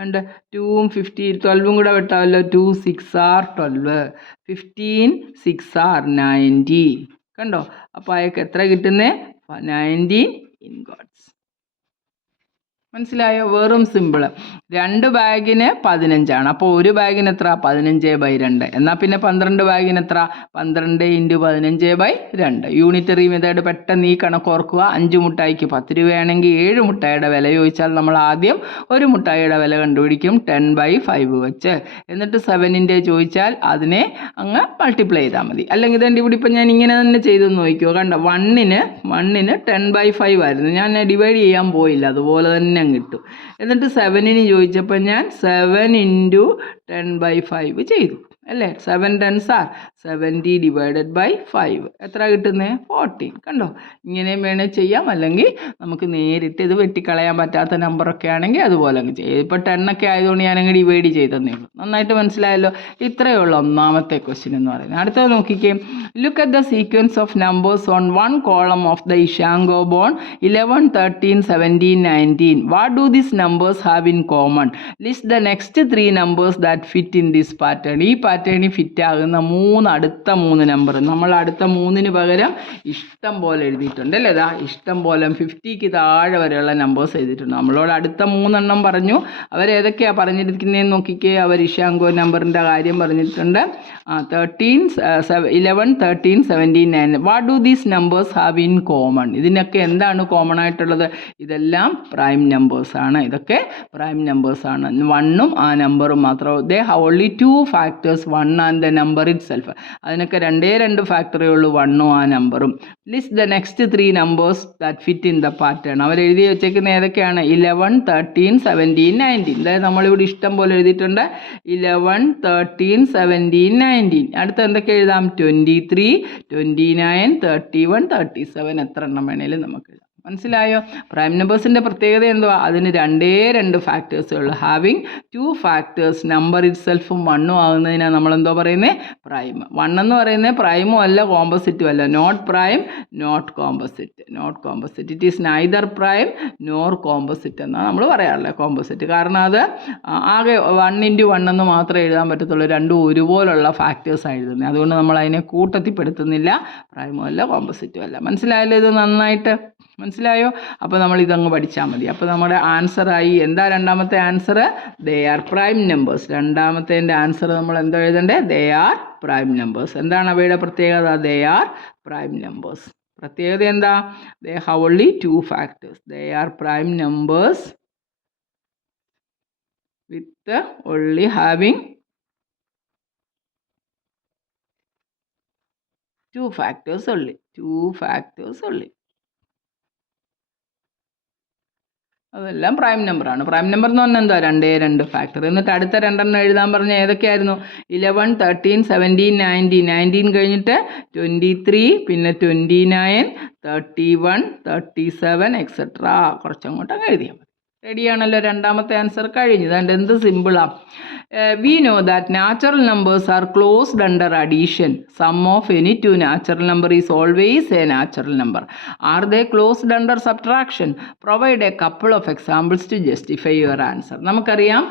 and 2ഉം 12ഉം കൂടെ വെട്ടാമല്ലോ. 2 6 are 12, 15 6 are 90. കണ്ടോ? അപ്പോൾ അയാൾക്ക് എത്ര കിട്ടുന്നത്? 19 ഇൻഗോട്സ്. മനസ്സിലായോ? വെറും സിമ്പിൾ. 2 ബാഗിന് 15 അപ്പോൾ ഒരു ബാഗിന് എത്ര? 15/2. എന്നാൽ പിന്നെ 12 ബാഗിന് എത്ര? 12 × 15/2. യൂണിറ്ററി മെത്തേഡ് പെട്ടെന്ന് ഈ കണക്ക് ഓർക്കുക. 5 മുട്ടായിക്ക് 10 രൂപയാണെങ്കിൽ 7 മുട്ടായിയുടെ വില ചോദിച്ചാൽ നമ്മൾ ആദ്യം ഒരു മുട്ടായിയുടെ വില കണ്ടുപിടിക്കും 10/5 വെച്ച്. എന്നിട്ട് 7ൻ്റെ ചോദിച്ചാൽ അതിനെ അങ്ങ് മൾട്ടിപ്ലൈ ചെയ്താൽ മതി. അല്ലെങ്കിൽ ഇതെൻ്റെ ഇവിടെ ഇപ്പം ഞാൻ ഇങ്ങനെ തന്നെ ചെയ്തെന്ന് നോക്കിയോ. കണ്ടോ? 1ന് 10/5 ആയിരുന്നു. ഞാൻ ഡിവൈഡ് ചെയ്യാൻ പോയില്ല, അതുപോലെ തന്നെ കിട്ടും. എന്നിട്ട് 7ന് ചോദിച്ചപ്പോൾ ഞാൻ 7 × 10/5 ചെയ്തു അല്ലേ? 7 10s are 70 / 5. എത്ര കിട്ടുന്നത്? 14. കണ്ടോ? ഇങ്ങനെയും വേണേൽ ചെയ്യാം, അല്ലെങ്കിൽ നമുക്ക് നേരിട്ട് ഇത് വെട്ടിക്കളയാൻ പറ്റാത്ത നമ്പറൊക്കെ ആണെങ്കിൽ അതുപോലെ അങ്ങ് ചെയ്യാം. ഇപ്പോൾ 10 ഒക്കെ ആയതുകൊണ്ട് ഞാനങ്ങ് ഡിവൈഡ് ചെയ്തതന്നേ ഉള്ളൂ. നന്നായിട്ട് മനസ്സിലായല്ലോ? ഇത്രയേ ഉള്ളൂ ഒന്നാമത്തെ ക്വസ്റ്റ്യൻ എന്ന് പറയുന്നത്. അടുത്തത് നോക്കിക്കേ. Look at the sequence of numbers on 1 column of the Ishango bone 11 13 17 19. What do these numbers have in common? List the next 3 numbers that fit in this pattern. ഈ പാറ്റേണിൽ ഫിറ്റ് ആകുന്ന അടുത്ത 3 നമ്പർ നമ്മൾ അടുത്ത 3ന് പകരം ഇഷ്ടം പോലെ എഴുതിയിട്ടുണ്ട് അല്ലേ? ഇതാ ഇഷ്ടം പോലെ 50ക്ക് താഴെ വരെയുള്ള നമ്പേഴ്സ് എഴുതിയിട്ടുണ്ട്. നമ്മളോട് അടുത്ത 3 എണ്ണം പറഞ്ഞു. അവരേതൊക്കെയാണ് പറഞ്ഞിരിക്കുന്നതെന്ന് നോക്കിക്കേ. അവർ ഇഷാങ്കോ നമ്പറിൻ്റെ കാര്യം പറഞ്ഞിട്ടുണ്ട്. 11 13 17 9. What do these numbers have in common? ഇതിനൊക്കെ എന്താണ് കോമൺ ആയിട്ടുള്ളത്? ഇതെല്ലാം പ്രൈം നമ്പേഴ്സാണ്. ഇതൊക്കെ പ്രൈം നമ്പേഴ്സാണ്. 1ഉം ആ നമ്പറും മാത്രം. They have only 2 factors, 1 and the number itself. അതിനൊക്കെ 2 ഫാക്ടറേ ഉള്ളൂ, 1ഉം ആ നമ്പറും. List the next 3 numbers that fit in the pattern. അവർ എഴുതി വെച്ചേക്കുന്ന ഏതൊക്കെയാണ്? 11 13 17 19. അതായത് നമ്മളിവിടെ ഇഷ്ടം പോലെ എഴുതിയിട്ടുണ്ട്. 11 13 17 19. അടുത്ത എന്തൊക്കെ എഴുതാം? 23 29 31 37. എത്ര എണ്ണം വേണേലും നമുക്ക് എഴുതാം. മനസ്സിലായോ? പ്രൈം നമ്പേഴ്സിൻ്റെ പ്രത്യേകത എന്തുവാ? അതിന് 2 ഫാക്ടേഴ്സേ ഉള്ളൂ. ഹാവിങ് 2 ഫാക്ടേഴ്സ്, നമ്പർ ഇറ്റ് സെൽഫും 1ഉം ആകുന്നതിനാണ് നമ്മളെന്തോ പറയുന്നത്? പ്രൈം. 1 എന്ന് പറയുന്നത് പ്രൈമും അല്ല കോമ്പോസിറ്റും അല്ല. Not prime not composite. Not composite. It is neither prime nor composite എന്നാണ് നമ്മൾ പറയാറുള്ളത്. കോമ്പോസിറ്റ് കാരണം അത് ആകെ 1 × 1 എന്ന് മാത്രമേ എഴുതാൻ പറ്റത്തുള്ളൂ. രണ്ടും ഒരുപോലുള്ള ഫാക്ടേഴ്സാണ് എഴുതുന്നത്. അതുകൊണ്ട് നമ്മൾ അതിനെ കൂട്ടത്തിൽപ്പെടുത്തുന്നില്ല. പ്രൈമും അല്ല കോമ്പോസിറ്റും അല്ല. മനസ്സിലായല്ലോ? ഇത് നന്നായിട്ട് മനസ്സിലായോ? അപ്പോൾ നമ്മൾ ഇതങ്ങ് പഠിച്ചാൽ മതി. അപ്പോൾ നമ്മുടെ ആൻസറായി. എന്താ രണ്ടാമത്തെ answer? They are prime numbers. രണ്ടാമത്തേൻ്റെ ആൻസർ നമ്മൾ എന്താ എഴുതണ്ടേ? They are prime numbers. എന്താണ് അവയുടെ പ്രത്യേകത? They are prime numbers. പ്രത്യേകത എന്താ? They have only 2 factors. They are prime numbers with only having 2 factors only. 2 factors only. അതെല്ലാം പ്രൈം നമ്പറാണ്. പ്രൈം നമ്പർ എന്ന് പറഞ്ഞാൽ എന്താ? 2 ഫാക്ടർ. എന്നിട്ട് അടുത്ത 2 എണ്ണം എഴുതാൻ പറഞ്ഞാൽ ഏതൊക്കെയായിരുന്നു? 11 13 17 19. 19 കഴിഞ്ഞിട്ട് 23, പിന്നെ 29 31 37 എക്സെട്ര. കുറച്ചങ്ങോട്ട് അങ്ങ് എഴുതിയാൽ മതി. റെഡിയാണല്ലോ? രണ്ടാമത്തെ ആൻസർ കഴിഞ്ഞു. അതുകൊണ്ട് എന്ത് സിമ്പിളാണ്. We know that natural numbers are closed under addition. Sum of any two natural number is always a natural number. Are they closed under subtraction? Provide a couple of examples to justify your answer. നമുക്കറിയാം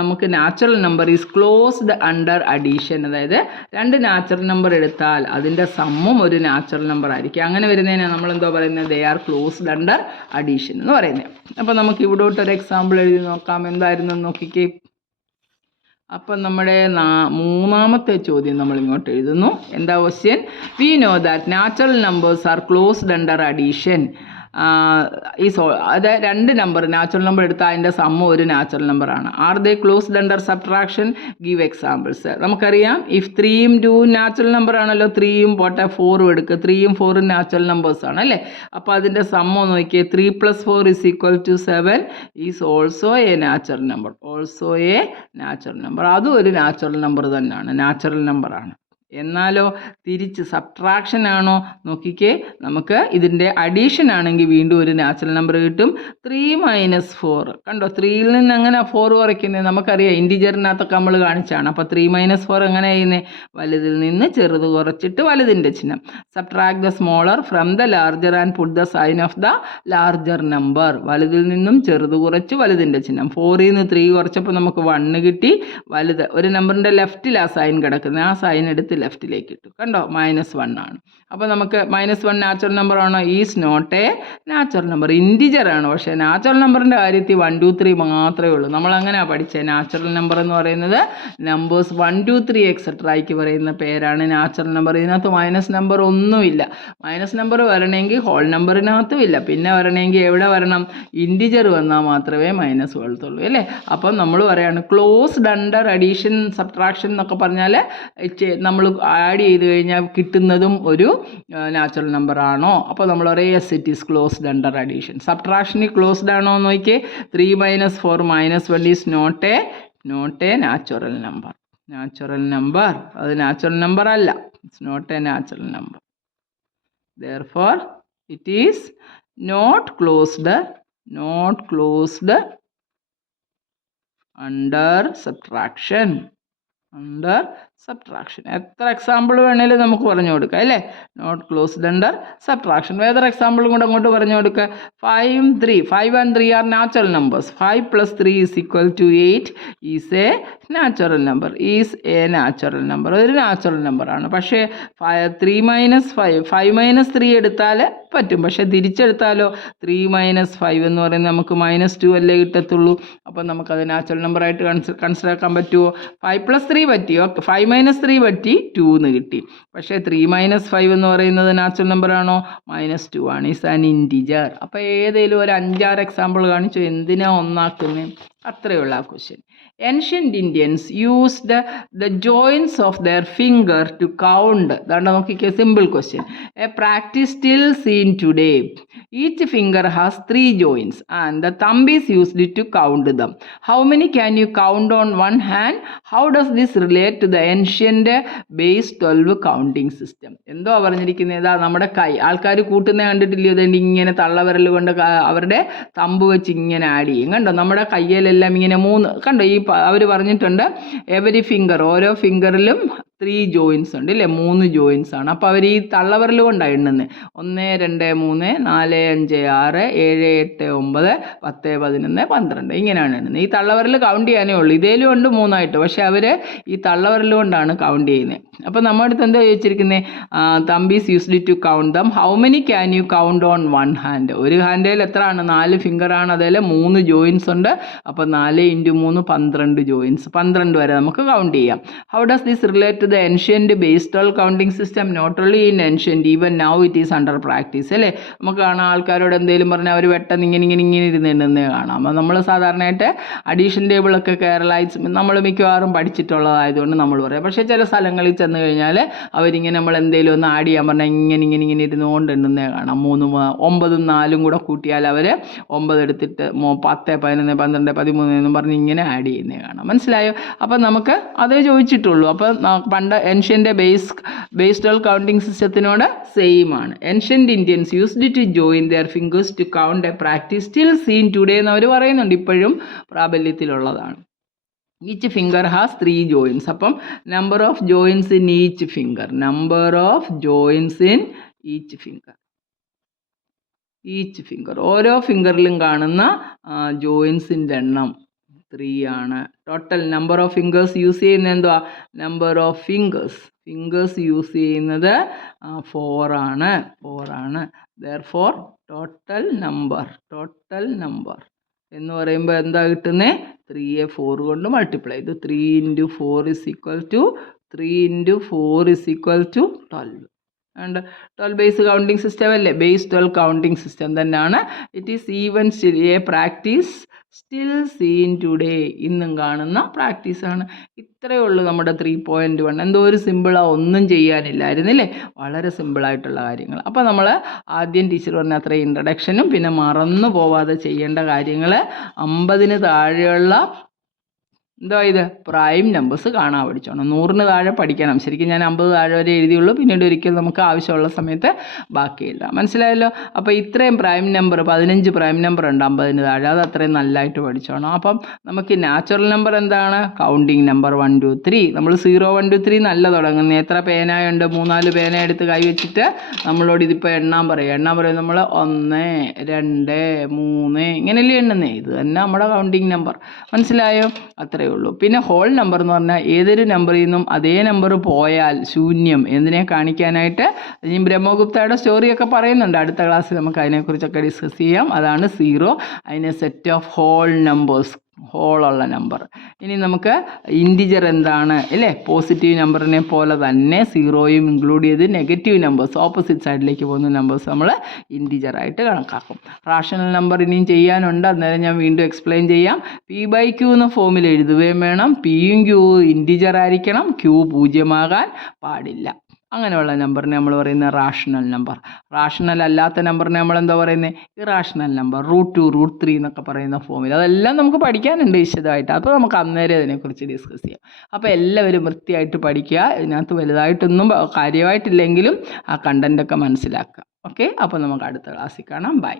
നമുക്ക് natural number is closed under addition. അതായത് രണ്ട് നാച്ചുറൽ നമ്പർ എടുത്താൽ അതിൻ്റെ സമ്മും ഒരു നാച്ചുറൽ നമ്പർ ആയിരിക്കും. അങ്ങനെ വരുന്നതിനാണ് നമ്മളെന്തോ പറയുന്നത്? They are closed under addition എന്ന് പറയുന്നത്. അപ്പോൾ നമുക്ക് ഇവിടോട്ടൊരു എക്സാമ്പിൾ എഴുതി നോക്കാം. എന്തായിരുന്നു നോക്കിക്കേ. അപ്പം നമ്മുടെ മൂന്നാമത്തെ ചോദ്യം നമ്മൾ ഇങ്ങോട്ട് എഴുതുന്നു. എന്താ question? We know that natural numbers are closed under addition. അത് രണ്ട് നമ്പർ നാച്ചുറൽ നമ്പർ എടുത്താൽ അതിൻ്റെ സമ്മ ഒരു നാച്ചുറൽ നമ്പറാണ്. R they closed under subtraction? Give examples. നമുക്കറിയാം ഇഫ് 3യും 2യും നാച്ചുറൽ നമ്പർ ആണല്ലോ. 3യും പോട്ടെ 4ഉം എടുക്കുക. 3യും 4ഉം നാച്ചുറൽ നമ്പേഴ്സ് ആണ് അല്ലേ? അപ്പോൾ അതിൻ്റെ സമ്മ നോക്കിയേ. 3 + 4 = 7 is also A natural number. Also A natural number. അതും ഒരു നാച്ചുറൽ നമ്പർ തന്നെയാണ്, നാച്ചുറൽ നമ്പറാണ്. എന്നാലോ തിരിച്ച് സബ്ട്രാക്ഷൻ ആണോ? നോക്കിക്കേ, നമുക്ക് ഇതിൻ്റെ അഡീഷൻ ആണെങ്കിൽ വീണ്ടും ഒരു നാച്ചുറൽ നമ്പർ കിട്ടും. 3 - 4 കണ്ടോ? 3യിൽ നിന്ന് എങ്ങനെ 4 കുറയ്ക്കുന്നത്? നമുക്കറിയാം ഇൻറ്റിജറിനകത്തൊക്കെ നമ്മൾ കാണിച്ചാണ്. അപ്പോൾ 3 - 4 എങ്ങനെ ചെയ്യുന്നത്? വലുതിൽ നിന്ന് ചെറുത് കുറച്ചിട്ട് വലുതിൻ്റെ ചിഹ്നം. Subtract the smaller from the larger and put the sign of the larger number. വലുതിൽ നിന്നും ചെറുത് കുറച്ച് വലുതിൻ്റെ ചിഹ്നം. 4ൽ നിന്ന് 3 കുറച്ചപ്പോൾ നമുക്ക് 1 കിട്ടി. വലുത് ഒരു നമ്പറിൻ്റെ ലെഫ്റ്റിലാണ് സൈൻ കിടക്കുന്നത്. ആ സൈൻ എടുത്ത് ലെഫ്റ്റിലേക്ക് ഇട്ടു. കണ്ടോ? -1 ആണ്. അപ്പോൾ നമുക്ക് -1 നാച്ചുറൽ നമ്പർ ആണോ? Is not a natural number. Integer ആണ്. പക്ഷേ നാച്ചുറൽ നമ്പറിൻ്റെ കാര്യത്തിൽ 1 2 3 മാത്രമേ ഉള്ളൂ. നമ്മൾ അങ്ങനെയാണ് പഠിച്ചത്. നാച്ചുറൽ നമ്പർ എന്ന് പറയുന്നത് നമ്പേഴ്സ് 1 2 3 എക്സെട്രയ്ക്ക് പറയുന്ന പേരാണ് നാച്ചുറൽ നമ്പർ. ഇതിനകത്ത് മൈനസ് നമ്പർ ഒന്നുമില്ല. മൈനസ് നമ്പർ വരണമെങ്കിൽ ഹോൾ നമ്പറിനകത്തും ഇല്ല. പിന്നെ വരണമെങ്കിൽ എവിടെ വരണം? ഇൻറ്റിജർ വന്നാൽ മാത്രമേ മൈനസ് വരത്തുള്ളൂ അല്ലേ? അപ്പം നമ്മൾ പറയാണ് ക്ലോസ്ഡ് അണ്ടർ അഡീഷൻ സബ്ട്രാക്ഷൻ എന്നൊക്കെ പറഞ്ഞാൽ നമ്മൾ ആഡ് ചെയ്ത് കഴിഞ്ഞാൽ കിട്ടുന്നതും ഒരു നാച്ചുറൽ നമ്പർ ആണോ? അപ്പോൾ നമ്മൾ പറയും yes it is closed under addition. സബ്ട്രാക്ഷനിൽ ക്ലോസ്ഡ് ആണോ എന്ന് നോക്കിയേ. 3 - 4 - 1 is not a natural number. Natural number അത് നാച്ചുറൽ നമ്പർ അല്ല. It's not a natural number. therefore it is not closed under subtraction. എത്ര എക്സാമ്പിൾ വേണേലും നമുക്ക് പറഞ്ഞു കൊടുക്കാം അല്ലേ? Not closed under subtraction. വേറെ എക്സാമ്പിളും കൂടെ അങ്ങോട്ട് പറഞ്ഞു കൊടുക്കുക. 5 and 3 are natural numbers. 5 + 3 = 8 is A natural number. ഒരു നാച്ചുറൽ നമ്പറാണ്. പക്ഷേ 3 - 5 - 3 എടുത്താൽ പറ്റും. പക്ഷേ തിരിച്ചെടുത്താലോ 3 - 5 എന്ന് പറയുന്നത് നമുക്ക് -2 അല്ലേ കിട്ടത്തുള്ളൂ. അപ്പം നമുക്കത് നാച്ചുറൽ നമ്പറായിട്ട് കൺസിഡർ ആക്കാൻ പറ്റുമോ? 5 + 3 പറ്റിയോ? 5 - 3 പറ്റി 2 എന്ന് കിട്ടി. പക്ഷേ 3 - 5 എന്ന് പറയുന്നത് നാച്ചുറൽ നമ്പർ ആണോ? -2 ആണ്. Is an integer. അപ്പോൾ ഏതെങ്കിലും ഒരു 5-6 എക്സാമ്പിൾ കാണിച്ചു എന്തിനാ ഒന്നാക്കുന്നത്? അത്രയുള്ള ആ question. Ancient Indians used the joints of their finger to count. അതാണ് നോക്കിക്കേ, simple question. A practice still seen today. Each finger has 3 joints and the thumb is used to count them. How many can you count on one hand? How does this relate to the ancient base 12 counting system? എന്തോ പറഞ്ഞിരിക്കുന്നത്? ഇതാ നമ്മുടെ കൈ. ആൾക്കാർ കൂട്ടുന്നത് കണ്ടിട്ടില്ലയോ? അതുകൊണ്ട് ഇങ്ങനെ തള്ളവിരൽ കൊണ്ട് അവരുടെ തമ്പ് വെച്ച് ഇങ്ങനെ ആഡ് ചെയ്യും. കണ്ടോ? നമ്മുടെ കയ്യിലെല്ലാം ഇങ്ങനെ 3 കണ്ടോ? ഈ അവർ പറഞ്ഞിട്ടുണ്ട് എവരി ഫിംഗർ, ഓരോ ഫിംഗറിലും 3 ജോയിൻസ് ഉണ്ട് ഇല്ലേ? 3 ജോയിൻസ് ആണ്. അപ്പോൾ അവർ ഈ തള്ളവിരൽ കൊണ്ടാണ് എണ്ണുന്നത്. 1 2 3 4 5 6 7 8 9 10 11 12 ഇങ്ങനെയാണ് എണ്ണുന്നത്. ഈ തള്ളവിരൽ കൗണ്ട് ചെയ്യാനേ ഉള്ളൂ. ഇതേലും ഉണ്ട് 3 പക്ഷേ അവർ ഈ തള്ളവിരൽ കൊണ്ടാണ് കൗണ്ട് ചെയ്യുന്നത്. അപ്പോൾ നമ്മുടെ അടുത്ത് എന്താ ചോദിച്ചിരിക്കുന്നത്? Thumbs used to count them. How many can you count on one hand? ഒരു ഹാൻഡിൽ എത്രയാണ്? 4 ഫിംഗറാണ്. അതിൽ 3 ജോയിൻസ് ഉണ്ട്. അപ്പോൾ 4 × 3 12 ജോയിൻസ്. 12 വരെ നമുക്ക് കൗണ്ട് ചെയ്യാം. How does this relate to the ancient base 12 counting system? Not only in ancient, even now it is under practice അല്ലേ? നമുക്ക് കാണാം ആൾക്കാരോട് എന്തെങ്കിലും പറഞ്ഞാൽ അവർ പെട്ടെന്ന് ഇങ്ങനെ ഇരുന്നേ കാണാം. അപ്പോൾ നമ്മൾ സാധാരണയായിട്ട് അഡീഷൻ ടേബിളൊക്കെ കേരളൈസ് നമ്മൾ മിക്കവാറും പഠിച്ചിട്ടുള്ളതായതുകൊണ്ട് നമ്മൾ പറയാം. പക്ഷേ ചില സ്ഥലങ്ങളിൽ ചെന്ന് കഴിഞ്ഞാൽ അവരിങ്ങനെ നമ്മൾ എന്തെങ്കിലും ഒന്ന് ആഡ് ചെയ്യാൻ പറഞ്ഞാൽ ഇങ്ങനെ ഇരുന്നുകൊണ്ട് എണ്ണുന്നേ കാണാം. 3 9 4 കൂടെ കൂട്ടിയാൽ അവർ 9 എടുത്തിട്ട് 10 11 12 13 എന്നും പറഞ്ഞ് ഇങ്ങനെ ആഡ് ചെയ്യുന്നേ കാണാം. മനസ്സിലായോ? അപ്പം നമുക്ക് അതേ ചോദിച്ചിട്ടുള്ളൂ. അപ്പോൾ പണ്ട് ഏൻഷ്യൻ്റെ ബേസ് 12 കൗണ്ടിങ് സിസ്റ്റത്തിനോട് സെയിം ആണ്. Ancient Indians used to join their fingers to count a practice still seen today എന്ന് അവർ പറയുന്നുണ്ട്, ഇപ്പോഴും പ്രാബല്യത്തിലുള്ളതാണ്. Each finger has 3 joins. അപ്പം number of joins in each finger, number of joins in each finger, ഓരോ ഫിംഗറിലും കാണുന്ന ജോയിൻസിൻ്റെ എണ്ണം 3 ആണ്. Total number of fingers use ചെയ്യുന്നത് എന്തുവാ? നമ്പർ ഓഫ് ഫിംഗേഴ്സ് യൂസ് ചെയ്യുന്നത് 4 ആണ്. ദെയർഫോർ ടോട്ടൽ നമ്പർ എന്ന് പറയുമ്പോൾ എന്താ കിട്ടുന്നത്? 3യെ 4 കൊണ്ട് മൾട്ടിപ്ലൈ ചെയ്തു. 3 × 4 = 12. ആൻഡ് 12 ബേസ് കൗണ്ടിങ് സിസ്റ്റം അല്ലേ? ബേസ് 12 കൗണ്ടിങ് സിസ്റ്റം തന്നെയാണ്. It is even still a practice still seen today, ഇന്നും കാണുന്ന പ്രാക്ടീസാണ്. ഇത്രയേ ഉള്ളൂ നമ്മുടെ 3.1. എന്തോ ഒരു സിമ്പിളാണ്, ഒന്നും ചെയ്യാനില്ലായിരുന്നില്ലേ? വളരെ സിമ്പിളായിട്ടുള്ള കാര്യങ്ങൾ. അപ്പോൾ നമ്മൾ ആദ്യം ടീച്ചർ പറഞ്ഞ അത്ര ഇൻട്രഡക്ഷനും പിന്നെ മറന്നു പോവാതെ ചെയ്യേണ്ട കാര്യങ്ങൾ 50-ന് താഴെയുള്ള എന്തോ ഇത് പ്രൈം നമ്പേഴ്സ് കാണാൻ പഠിച്ചോണം. 100-ന് താഴെ പഠിക്കണം. ശരിക്കും ഞാൻ 50 താഴെ വരെ എഴുതിയുള്ളൂ, പിന്നീട് ഒരിക്കൽ നമുക്ക് ആവശ്യമുള്ള സമയത്ത് ബാക്കി എഴുതാം. മനസ്സിലായല്ലോ? അപ്പോൾ ഇത്രയും പ്രൈം നമ്പർ 15 പ്രൈം നമ്പർ ഉണ്ട് 50-ന് താഴെ, അത് അത്രയും നല്ലതായിട്ട് പഠിച്ചോണം. അപ്പം നമുക്ക് നാച്ചുറൽ നമ്പർ എന്താണ്? Counting number 1 2 3. നമ്മൾ 0 1 2 3 നല്ല തുടങ്ങുന്നത്. എത്ര പേനയുണ്ട്? 3-4 പേന എടുത്ത് കൈ വെച്ചിട്ട് നമ്മളോട് ഇതിപ്പോൾ എണ്ണാൻ പറയും. നമ്മൾ 1 2 3 ഇങ്ങനെയല്ലേ എണ്ണുന്നേ? ഇത് തന്നെ നമ്മുടെ കൗണ്ടിങ് നമ്പർ. മനസ്സിലായോ? അത്രേ ഉള്ളൂ. പിന്നെ ഹോൾ നമ്പർ എന്ന് പറഞ്ഞാൽ ഏതൊരു നമ്പറിൽ നിന്നും അതേ നമ്പർ പോയാൽ ശൂന്യം എന്നതിനെ കാണിക്കാനായിട്ട് ഇനി ബ്രഹ്മഗുപ്തയുടെ സ്റ്റോറിയൊക്കെ പറയുന്നുണ്ട്. അടുത്ത ക്ലാസ്സിൽ നമുക്ക് അതിനെക്കുറിച്ചൊക്കെ ഡിസ്കസ് ചെയ്യാം. അതാണ് 0. അതിന് സെറ്റ് ഓഫ് ഹോൾ നമ്പേഴ്സ്, ഹോളുള്ള നമ്പർ. ഇനി നമുക്ക് ഇൻറ്റിജർ എന്താണ് അല്ലേ? പോസിറ്റീവ് നമ്പറിനെ പോലെ തന്നെ 0യും ഇൻക്ലൂഡ് ചെയ്ത് നെഗറ്റീവ് നമ്പേഴ്സ്, ഓപ്പോസിറ്റ് സൈഡിലേക്ക് പോകുന്ന നമ്പേഴ്സ് നമ്മൾ ഇൻറ്റിജറായിട്ട് കണക്കാക്കും. റാഷണൽ നമ്പർ ഇനിയും ചെയ്യാനുണ്ട്, അന്നേരം ഞാൻ വീണ്ടും എക്സ്പ്ലെയിൻ ചെയ്യാം. P/Q എന്ന ഫോമിൽ എഴുതുകയും വേണം. Pയും Qയും ഇൻറ്റിജർ ആയിരിക്കണം, Q 0 പാടില്ല. അങ്ങനെയുള്ള നമ്പറിനെ നമ്മൾ പറയുന്നത് റാഷണൽ നമ്പർ. റാഷണൽ അല്ലാത്ത നമ്പറിനെ നമ്മൾ എന്താ പറയുന്നത്? ഇറാഷണൽ നമ്പർ, √2 √3 എന്നൊക്കെ പറയുന്ന ഫോമിൽ. അതെല്ലാം നമുക്ക് പഠിക്കാനുണ്ട് വിശദമായിട്ട്. അപ്പോൾ നമുക്ക് അന്നേരം അതിനെക്കുറിച്ച് ഡിസ്കസ് ചെയ്യാം. അപ്പോൾ എല്ലാവരും വൃത്തിയായിട്ട് പഠിക്കുക. ഇതിനകത്ത് വലുതായിട്ടൊന്നും കാര്യമായിട്ടില്ലെങ്കിലും ആ കണ്ടൻറ്റൊക്കെ മനസ്സിലാക്കുക. ഓക്കെ, അപ്പോൾ നമുക്ക് അടുത്ത ക്ലാസ്സിൽ കാണാം. ബൈ.